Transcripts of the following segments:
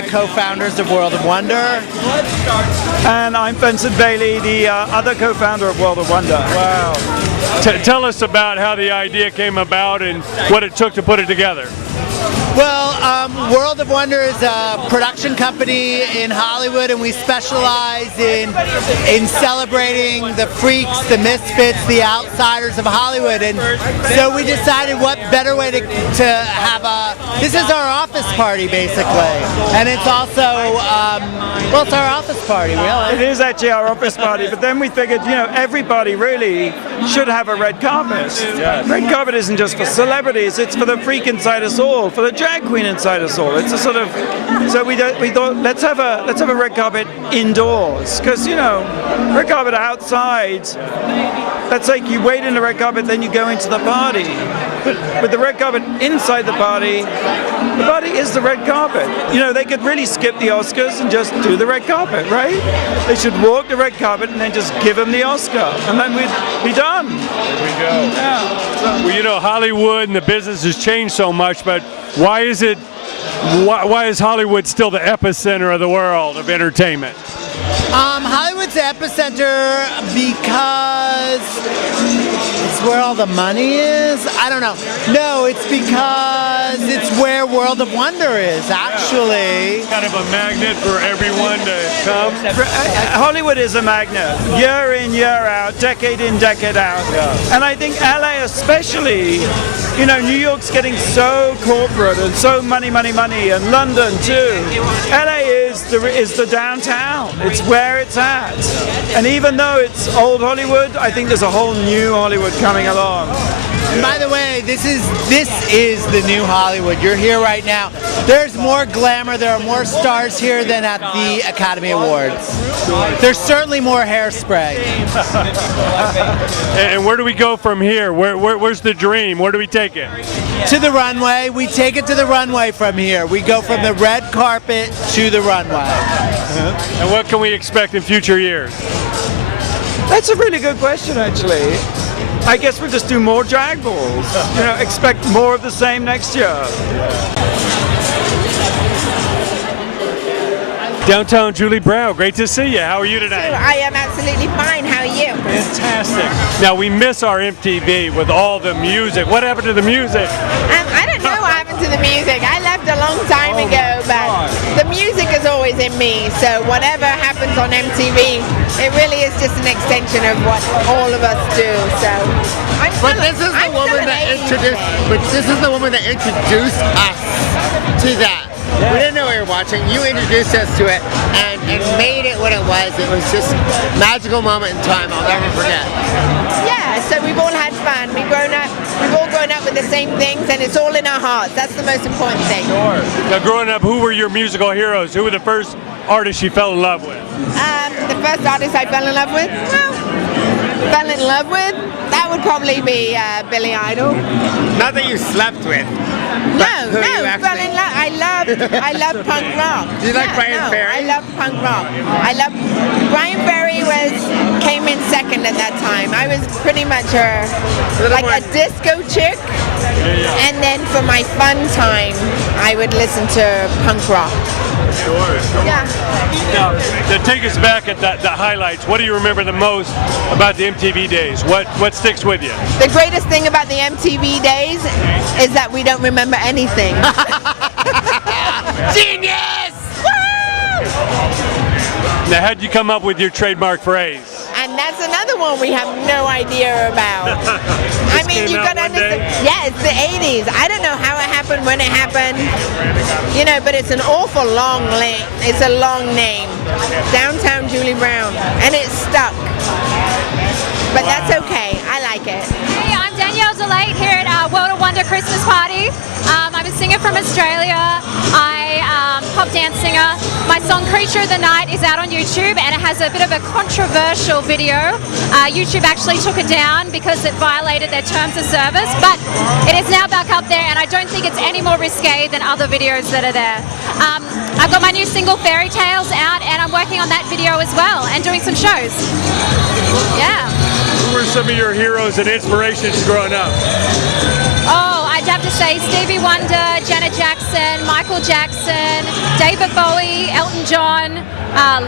the co-founders of World of Wonder. And I'm Vincent Bailey, the other co-founder of World of Wonder. Wow. Tell us about how the idea came about and what it took to put it together. Well, World of Wonder is a production company in Hollywood, and we specialize in celebrating the freaks, the misfits, the outsiders of Hollywood. And so we decided what better way to have this is our office party, basically. And it's also, well, it's our office party, really. It is actually our office party, but then we figured, you know, everybody really should have a red carpet. Yes. Red carpet isn't just for celebrities, it's for the freak inside us all, for the drag queen inside us all. It's a sort of, so we thought let's have a red carpet indoors, because, you know, red carpet outside, that's like you wait in the red carpet, then you go into the party. But with the red carpet inside the party is the red carpet. You know, they could really skip the Oscars and just do the red carpet, right? They should walk the red carpet and then just give them the Oscar, and then we'd be done. There we go. Yeah. Well, you know, Hollywood and the business has changed so much, but why is Hollywood still the epicenter of the world of entertainment? Hollywood's the epicenter because it's where all the money is? I don't know. No, it's because it's where World of Wonder is, actually. Kind of a magnet for everyone to come. Hollywood is a magnet, year in, year out, decade in, decade out. Yeah. And I think LA especially, you know, New York's getting so corporate and so money, and London too. LA is the downtown. It's where it's at. And even though it's old Hollywood, I think there's a whole new Hollywood coming along. And by the way, this is the new Hollywood. You're here right now. There's more glamour, there are more stars here than at the Academy Awards. There's certainly more hairspray. And where do we go from here? Where's the dream? Where do we take it? To the runway. We take it to the runway from here. We go from the red carpet to the runway. And what can we expect in future years? That's a really good question, actually. I guess we'll just do more drag balls. You know, expect more of the same next year. Downtown Julie Brown, great to see you. How are you today? I am absolutely fine. How are you? Fantastic. Now we miss our MTV with all the music. What happened to the music? I don't know what happened to the music. I left a long time ago, but the music is always in me. So whatever happens on MTV, it really is just an extension of what all of us do. So But this is the woman that introduced us to that. Yeah. We didn't know we were watching. You introduced us to it and made it what it was. It was just a magical moment in time I'll never forget. Yeah, so we've all had fun. We've all grown up with the same things, and it's all in our hearts. That's the most important thing. Sure. Now, growing up, who were your musical heroes? Who were the first artists you fell in love with? The first artist I fell in love with? Well, fell in love with? That would probably be Billy Idol. Not that you slept with. No, fell in love. I love punk rock. Do you like Brian Ferry? I love punk rock. Brian Ferry came in second at that time. I was pretty much a disco chick. And then for my fun time, I would listen to punk rock. Sure. Yeah. Now, to take us back at the highlights, what do you remember the most about the MTV days? What sticks with you? The greatest thing about the MTV days is that we don't remember anything. Genius! Woo! Now, how'd you come up with your trademark phrase? And that's another one we have no idea about. I mean, you gotta understand. Yeah, it's the 80s. I don't know how it happened, when it happened, you know, but it's an awful long name. It's a long name. Downtown Julie Brown. And it's stuck. But that's okay. I like it. Hey, I'm Danielle Delate here at World of Wonder Christmas Party. I'm a singer from Australia. I'm a pop dance singer. My song Creature of the Night is out on YouTube, and it has a bit of a controversial video. YouTube actually took it down because it violated their terms of service, but it is now back up there, and I don't think it's any more risque than other videos that are there. I've got my new single Fairy Tales out, and I'm working on that video as well and doing some shows. Yeah. Who were some of your heroes and inspirations growing up? Oh, I'd have to say Stevie Wonder, Janet Jackson, Michael Jackson, David Bowie, Elton John,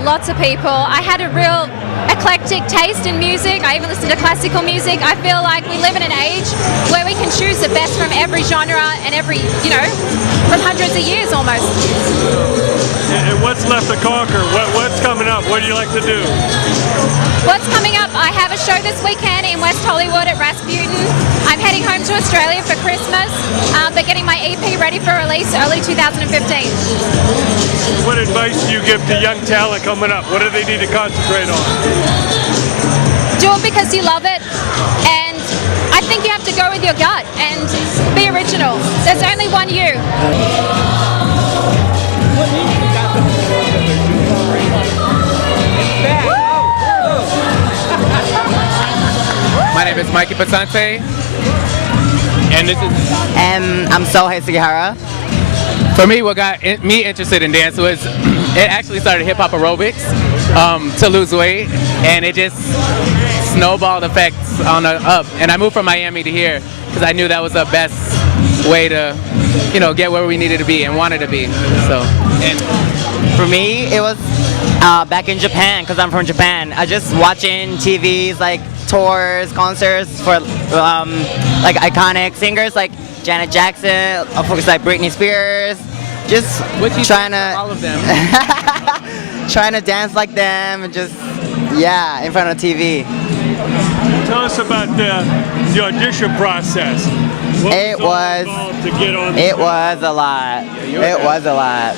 lots of people. I had a real eclectic taste in music. I even listen to classical music. I feel like we live in an age where we can choose the best from every genre and every, from hundreds of years almost. And what's left to conquer? What's coming up? What do you like to do? What's coming up? I have a show this weekend in West Hollywood at Rasputin. I'm heading home to Australia for Christmas, but getting my EP ready for release early 2015. What advice do you give to young talent coming up? What do they need to concentrate on? Do it because you love it, and I think you have to go with your gut and be original. There's only one you. My name is Mikey Pasante, and this is... And I'm Sohei Sugihara. For me, what got me interested in dance was, it actually started hip-hop aerobics to lose weight, and it just snowballed effects on the up. And I moved from Miami to here because I knew that was the best way to, get where we needed to be and wanted to be. So, and for me, it was back in Japan because I'm from Japan. I just watching TVs like tours, concerts for like iconic singers like Janet Jackson, of course like Brittney Spears. Just trying to all of them. trying to dance like them and just in front of TV. Tell us about the audition process. It was to get on it was a lot. It was a lot.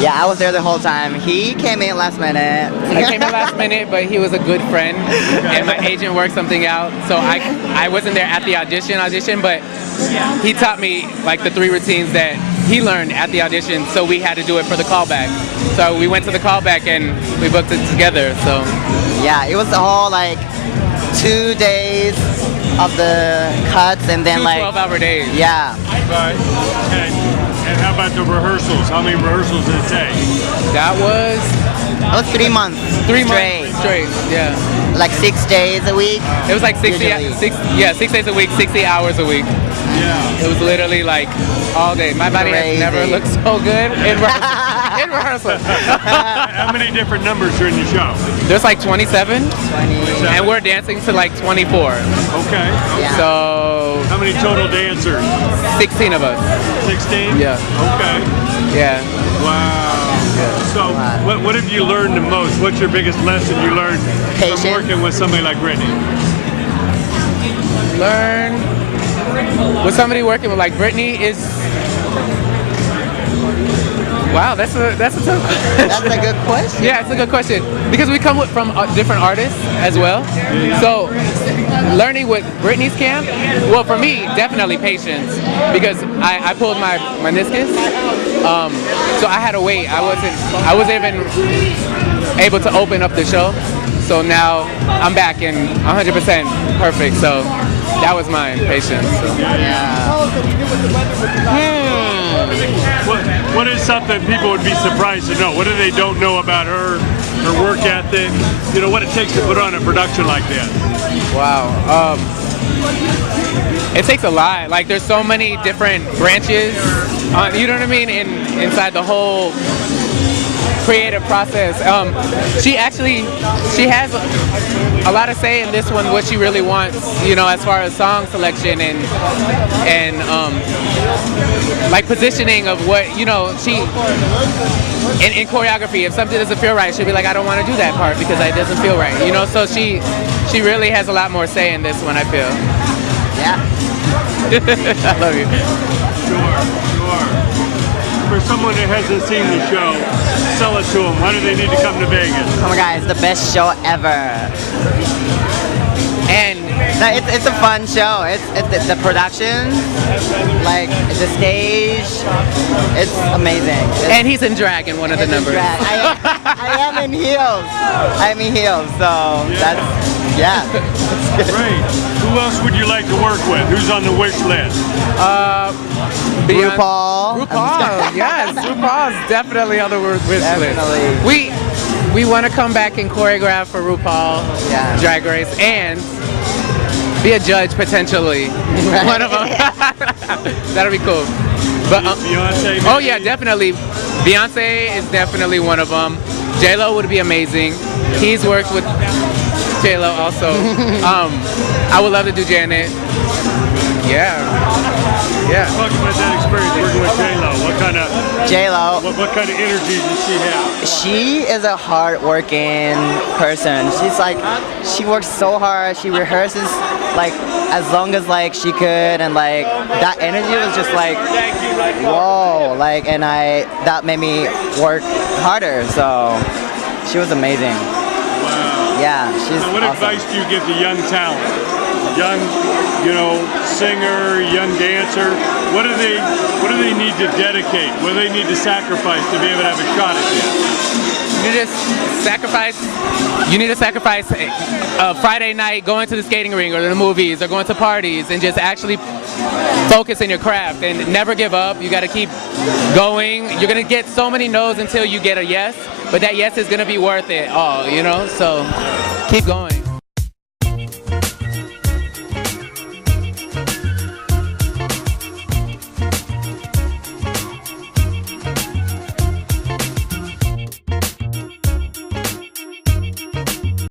Yeah, I was there the whole time. He came in last minute. I came in last minute, but he was a good friend, and my agent worked something out. So I wasn't there at the audition, but he taught me like the 3 routines that he learned at the audition. So we had to do it for the callback. So we went to the callback and we booked it together. So yeah, it was all like 2 days of the cuts and then 12-hour days. Yeah. Right. And how about the rehearsals? How many rehearsals did it take? That was 3 months. 3 straight. months straight. Yeah. Like 6 days a week. It was like 6 days a week, 60 hours a week. Yeah. It was literally like all day. My body has never looked so good in rehearsal. In rehearsal. How many different numbers are in the show? There's like 27, and we're dancing to like 24. Okay. Yeah. So How many total dancers? 16 of us. 16? Yeah. Okay. Yeah. Wow. So what have you learned the most? What's your biggest lesson you learned Patience. from working with somebody like Brittney? Learn with somebody working with like Brittney is. Wow, that's a tough. That's a good question. Yeah, it's a good question because we come from different artists as well. So learning with Brittney's camp, well, for me, definitely patience because I pulled my meniscus, so I had to wait. I wasn't even able to open up the show. So now I'm back and 100% perfect. So that was mine, patience. So. What is something people would be surprised to know? What do they don't know about her work ethic? What it takes to put on a production like this? Wow. It takes a lot. Like there's so many different branches. You know what I mean? Inside the whole creative process. She has a lot of say in this one, what she really wants, as far as song selection and like positioning of what, she, in choreography, if something doesn't feel right, she'll be like, I don't want to do that part because it doesn't feel right, so she really has a lot more say in this one, I feel. Yeah. I love you. Sure. For someone that hasn't seen the show, sell it to them. Why do they need to come to Vegas? Oh my God, it's the best show ever. And no, it's a fun show. It's the production, like the stage, it's amazing. And he's in drag in one of the numbers. I am in heels. I'm in heels, so that's Great. Who else would you like to work with? Who's on the wish list? RuPaul. Yes, RuPaul's definitely on the wish list. We want to come back and choreograph for RuPaul, Drag Race, and be a judge potentially. One of them. That'll be cool. But Beyonce? oh yeah, definitely. Beyonce is definitely one of them. J-Lo would be amazing. He's worked with J-Lo also. I would love to do Janet. Yeah. Talk about that experience working with J-Lo. J-Lo. What kind of energy does she have? She is a hard-working person. She's like, she works so hard. She rehearses like as long as like she could, and like that energy was just like, whoa, like, and that made me work harder. So she was amazing. Wow. Yeah, she's So what awesome. advice do you give to young talent? Young, singer, young dancer. What do they need to dedicate? What do they need to sacrifice to be able to have a shot at this? You need to sacrifice a Friday night going to the skating rink or the movies or going to parties and just actually focus in your craft and never give up. You got to keep going. You're going to get so many no's until you get a yes, but that yes is going to be worth it all, so keep going.